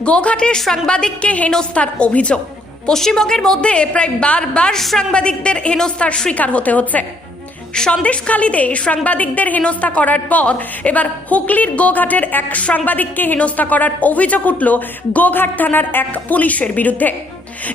গোঘাটের সাংবাদিককে হেনস্থার অভিযোগ। পশ্চিমবঙ্গের মধ্যে প্রায় বারবার সাংবাদিকদের হেনস্থার শিকার হতে হচ্ছে। সন্দেশখালীতে সাংবাদিকদের হেনস্থা করার পর এবার হুগলির গোঘাটের এক সাংবাদিককে হেনস্থা করার অভিযোগ উঠল গোঘাট থানার এক পুলিশের বিরুদ্ধে।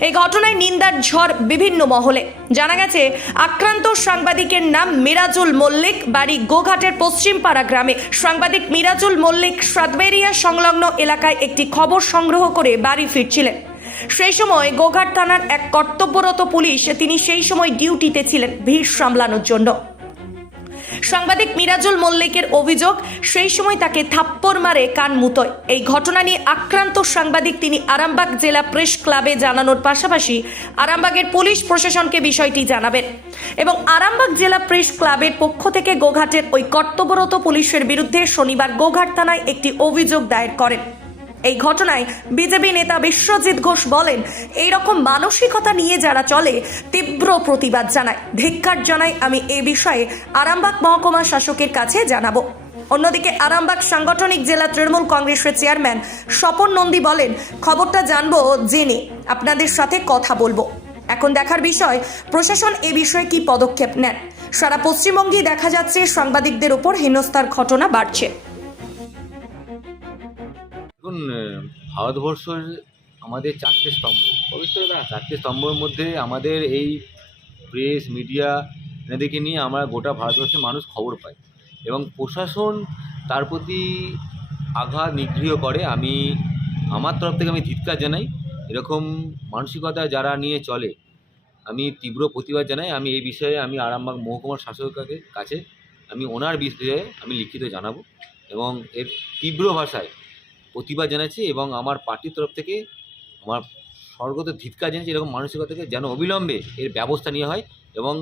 এই ঘটনায় নিন্দার ঝড় বিভিন্ন মহলে। জানা গেছে আক্রান্ত সাংবাদিকের নাম মিরাজুল মল্লিক, বাড়ি গোঘাটের পশ্চিমপাড়া গ্রামে। সাংবাদিক মিরাজুল মল্লিক সাতবেরিয়া সংলগ্ন এলাকায় একটি খবর সংগ্রহ করে বাড়ি ফিরছিলেন। সেই সময় গোঘাট থানার এক কর্তব্যরত পুলিশ, তিনি সেই সময় ডিউটিতে ছিলেন ভিড় সামলানোর জন্য। সাংবাদিক মিরাজুল মল্লিকের অভিযোগ, সেই সময় তাকে থাপ্পড় মারে কান মুতোয়। এই ঘটনা নিয়ে আক্রান্ত সাংবাদিক তিনি আরামবাগ জেলা প্রেস ক্লাবে জানানোর পাশাপাশি আরামবাগের পুলিশ প্রশাসনকে বিষয়টি জানাবেন এবং আরামবাগ জেলা প্রেস ক্লাবের পক্ষ থেকে গোঘাটের ওই কর্তব্যরত পুলিশের বিরুদ্ধে শনিবার গোঘাট থানায় একটি অভিযোগ দায়ের করেন। এই ঘটনায় বিজেপি নেতা বিশ্বজিৎ ঘোষ বলেন, এই রকম মানসিকতা নিয়ে যারা চলে তীব্র প্রতিবাদ জানায়, ধিক্কার জানাই। আমি এই বিষয়ে আরামবাগ মহকুমা শাসকের কাছে জানাবো। অন্যদিকে আরামবাগ সাংগঠনিক জেলা তৃণমূল কংগ্রেসের চেয়ারম্যান স্বপন নন্দী বলেন, খবরটা জানবো, জেনে আপনাদের সাথে কথা বলবো। এখন দেখার বিষয় প্রশাসন এ বিষয়ে কি পদক্ষেপ নেন। সারা পশ্চিমবঙ্গে দেখা যাচ্ছে সাংবাদিকদের উপর হেনস্থার ঘটনা বাড়ছে। দেখুন, ভারতবর্ষের আমাদের চারটে স্তম্ভের মধ্যে আমাদের এই প্রেস মিডিয়া এনাদেরকে নিয়ে আমরা গোটা ভারতবর্ষের মানুষ খবর পাই এবং প্রশাসন তার প্রতি আঘাত নিগৃহ করে। আমার তরফ থেকে আমি ধিক্কার জানাই। এরকম মানসিকতা যারা নিয়ে চলে আমি তীব্র প্রতিবাদ জানাই। আমি এই বিষয়ে আরামবাগ মহকুমার শাসকের কাছে ওনার বিষয়ে লিখিত জানাবো এবং এর তীব্র ভাষায় প্রতিবাদ জানাচ্ছি এবং আমার পার্টির তরফ থেকে আমার স্বর্গত ধিক্কার জানাচ্ছি। এরকম মানসিকতাকে যেন অবিলম্বে এর ব্যবস্থা নেওয়া হয় এবং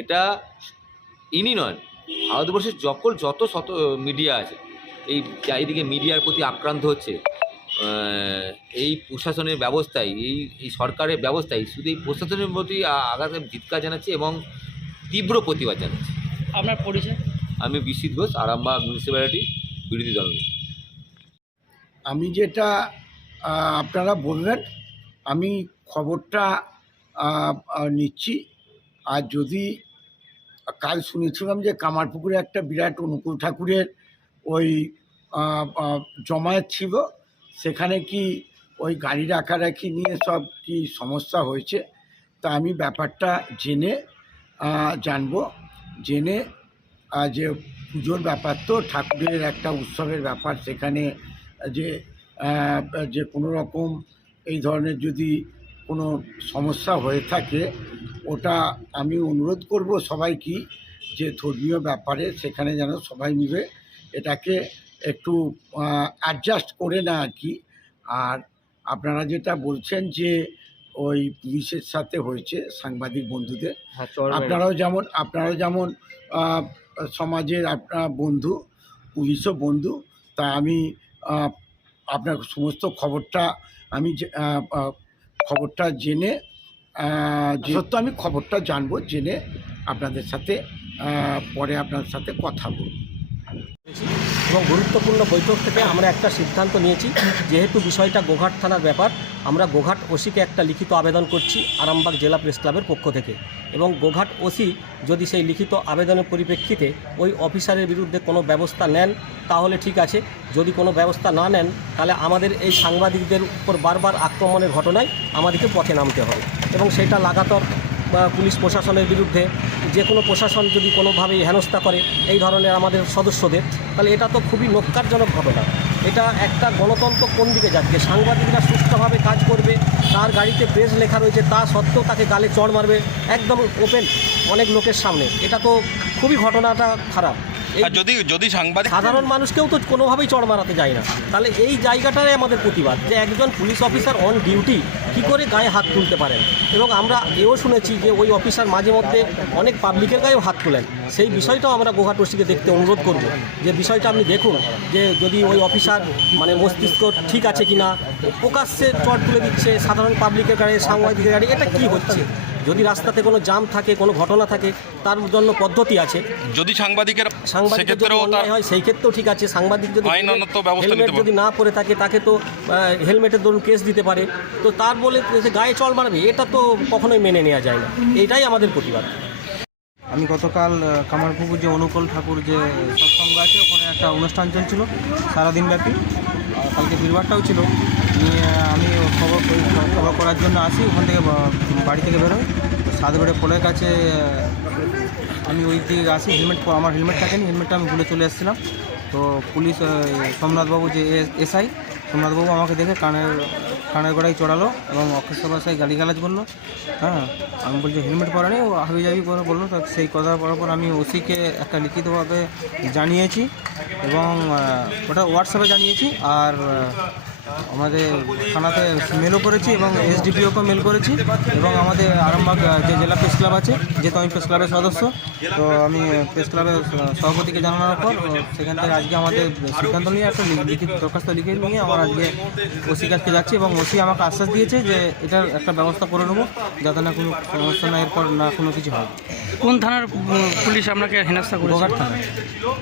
এটা ইনি নয়, ভারতবর্ষের যত শত মিডিয়া আছে এই চারিদিকে মিডিয়ার প্রতি আক্রান্ত হচ্ছে। এই প্রশাসনের ব্যবস্থায় এই সরকারের ব্যবস্থায় শুধু এই প্রশাসনের প্রতি আঘাতে ধিক্কার জানাচ্ছি এবং তীব্র প্রতিবাদ জানাচ্ছি। আপনার পরিচয়? আমি বিশ্বজিৎ ঘোষ, আরামবাগ মিউনিসিপ্যালিটি বিরোধী দল। আমি যেটা আপনারা বললেন, আমি খবরটা নিচ্ছি। আর যদি কাল শুনেছিলাম যে কামারপুকুরে একটা বিরাট অনুকূল ঠাকুরের ওই জমায়েত ছিল, সেখানে কি ওই গাড়ি রাখারাখি নিয়ে সব কি সমস্যা হয়েছে, তা আমি ব্যাপারটা জানবো। জেনে যে পুজোর ব্যাপার, তো ঠাকুরের একটা উৎসবের ব্যাপার, সেখানে যে কোনো রকম এই ধরনের যদি কোনো সমস্যা হয়ে থাকে, ওটা আমি অনুরোধ করব সবাইকে যে ধর্মীয় ব্যাপারে সেখানে যেন সবাই মিলে এটাকে একটু অ্যাডজাস্ট করে না আর কি। আর আপনারা যেটা বলছেন যে ওই পুলিশের সাথে হয়েছে সাংবাদিক বন্ধুদের, আপনারাও যেমন সমাজের আপনার বন্ধু, পুলিশও বন্ধু, তা আমি আপনার সমস্ত খবরটা জেনে যেহেতু আমি খবরটা জানবো, জেনে আপনাদের সাথে পরে আপনার সাথে কথা বলব। এবং গুরুত্বপূর্ণ বৈঠক থেকে আমরা একটা সিদ্ধান্ত নিয়েছি, যেহেতু বিষয়টা গোঘাট থানার ব্যাপার, আমরা গোঘাট ওসিকে একটা লিখিত আবেদন করছি আরামবাগ জেলা প্রেস ক্লাবের পক্ষ থেকে। এবং গোঘাট ওসি যদি সেই লিখিত আবেদনের পরিপ্রেক্ষিতে ওই অফিসারের বিরুদ্ধে কোনো ব্যবস্থা নেন তাহলে ঠিক আছে, যদি কোনো ব্যবস্থা না নেন তাহলে আমাদের এই সাংবাদিকদের উপর বারবার আক্রমণের ঘটনায় আমাদেরকে পথে নামতে হবে এবং সেটা লাগাতার পুলিশ প্রশাসনের বিরুদ্ধে, যে কোনো প্রশাসন যদি কোনোভাবেই হেনস্থা করে এই ধরনের আমাদের সদস্যদের, তাহলে এটা তো খুবই নক্কারজনক ঘটনা। এটা একটা গণতন্ত্র কোন দিকে যাচ্ছে? সাংবাদিকরা সুষ্ঠুভাবে কাজ করবে, তার গাড়িতে প্রেস লেখা রয়েছে, তা সত্ত্বেও তাকে গালে চড় মারবে একদম ওপেন অনেক লোকের সামনে। এটা তো খুবই ঘটনাটা খারাপ। যদি সাংবাদিক সাধারণ মানুষকেও তো কোনোভাবেই চড় মারাতে যায় না, তাহলে এই জায়গাটাই আমাদের প্রতিবাদ যে একজন পুলিশ অফিসার অন ডিউটি কী করে গায়ে হাত তুলতে পারেন। এবং আমরা এও শুনেছি যে ওই অফিসার মাঝে মধ্যে অনেক পাবলিকের গায়েও হাত তোলেন। সেই বিষয়টাও আমরা গোঘাট ওসিকে দেখতে অনুরোধ করব, যে বিষয়টা আপনি দেখুন, যে যদি ওই অফিসার মানে মস্তিষ্ক ঠিক আছে কিনা, প্রকাশ্যে চট তুলে দিচ্ছে সাধারণ পাবলিকের গাড়ি, সাংবাদিকের গাড়ি, এটা কি হচ্ছে। যদি রাস্তাতে কোনো জাম থাকে, কোনো ঘটনা থাকে, তার জন্য পদ্ধতি আছে। যদি সাংবাদিকের সাংবাদিকের যদি সেক্ষেত্রেও তার অন্যায় হয় সেই ক্ষেত্রেও ঠিক আছে। সাংবাদিক যদি আইনানুগ ব্যবস্থা নিতে হেলমেট পারে। যদি না পরে থাকে তাকে তো হেলমেটের দরুন কেস দিতে পারে। তো তার বলে যে গায়ে চড় মারবে, এটা তো কখনোই মেনে নেওয়া যায় না। এইটাই আমাদের প্রতিবাদ। আমি গতকাল কামারপুকুর যে অনুকূল ঠাকুর যে সৎসঙ্গ আছে, ওখানে একটা অনুষ্ঠান চলছিল সারাদিন ব্যাপী। আর কালকে বীরবারটাও ছিল। নিয়ে আমি খবর করার জন্য আসি, ওখান থেকে বাড়ি থেকে বেরোই। সাতবেড়ে পোলের কাছে আমি ওই দিকে আসি, আমার হেলমেট থাকেনি, হেলমেটটা আমি ভুলে চলে এসেছিলাম। তো পুলিশ সোমনাথবাবু যে এসআই সোমনাথবাবু আমাকে দেখে কানের গোড়ায় চড়ালো এবং অক্ষর ভাষায় গালিগালাজ করলো। হ্যাঁ, আমি বলছি হেলমেট পরা নেই, ও হাবিজাবি করে বললো। তো সেই কথা বলার পর আমি ওসিকে একটা লিখিতভাবে জানিয়েছি এবং ওটা হোয়াটসঅ্যাপে জানিয়েছি। আর আমাদের থানাতে মেলও করেছি এবং এসডিপিওকে মেল করেছি এবং আমাদের আরামবাগ যে জেলা প্রেস ক্লাব আছে, যেহেতু আমি প্রেস ক্লাবের সদস্য, তো আমি প্রেস ক্লাবের সভাপতিকে জানানোর পর সেখান থেকে আজকে আমাদের সিদ্ধান্ত নিয়ে একটা লিখিত দরখাস্ত লিখে নিয়ে আমার আজকে ওসি কাছকে যাচ্ছি এবং ওসি আমাকে আশ্বাস দিয়েছে যে এটার একটা ব্যবস্থা করে নেবো, যাতে না কোনো সমস্যা না, এরপর না কোনো কিছু হয়। কোন থানার পুলিশ আপনাকে হেনস্থা করেছে? গোঘাট থানা।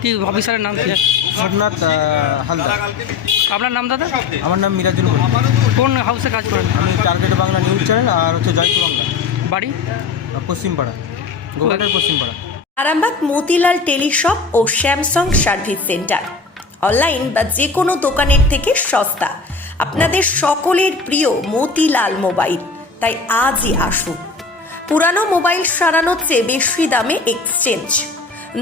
কি অফিসারের নাম কি? সোমনাথ হালদার। আপনার নাম দাদা? আমার নাম মিরাজুল মল্লিক। কোন হাউসে কাজ করেন? আমি টার্গেট বাংলা নিউজ চ্যানেল আর হচ্ছে জয়তু বাংলা, বাড়ি? পশ্চিমপাড়া, গোঘাটের পশ্চিমপাড়া। আরামবাগ মতিলাল টেলিশপ ও স্যামসাং সার্ভিস সেন্টার অনলাইন বা যে কোনো দোকানের থেকে সস্তা। আপনাদের সকলের প্রিয় মতিলাল মোবাইল, তাই আজই আসুন। পুরানো মোবাইল সারানোর চেয়ে বেশি দামে এক্সচেঞ্জ,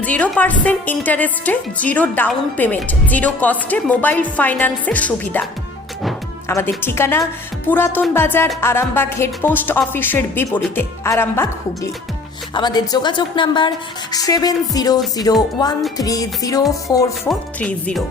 0% ইন্টারেস্টে, 0 ডাউন পেমেন্ট, 0 কস্টে মোবাইল ফাইন্যান্সের সুবিধা। আমাদের ঠিকানা পুরাতন বাজার, আরামবাগ হেডপোস্ট অফিসের বিপরীতে, আরামবাগ, হুগলি। আমাদের যোগাযোগ নাম্বার 7001304430।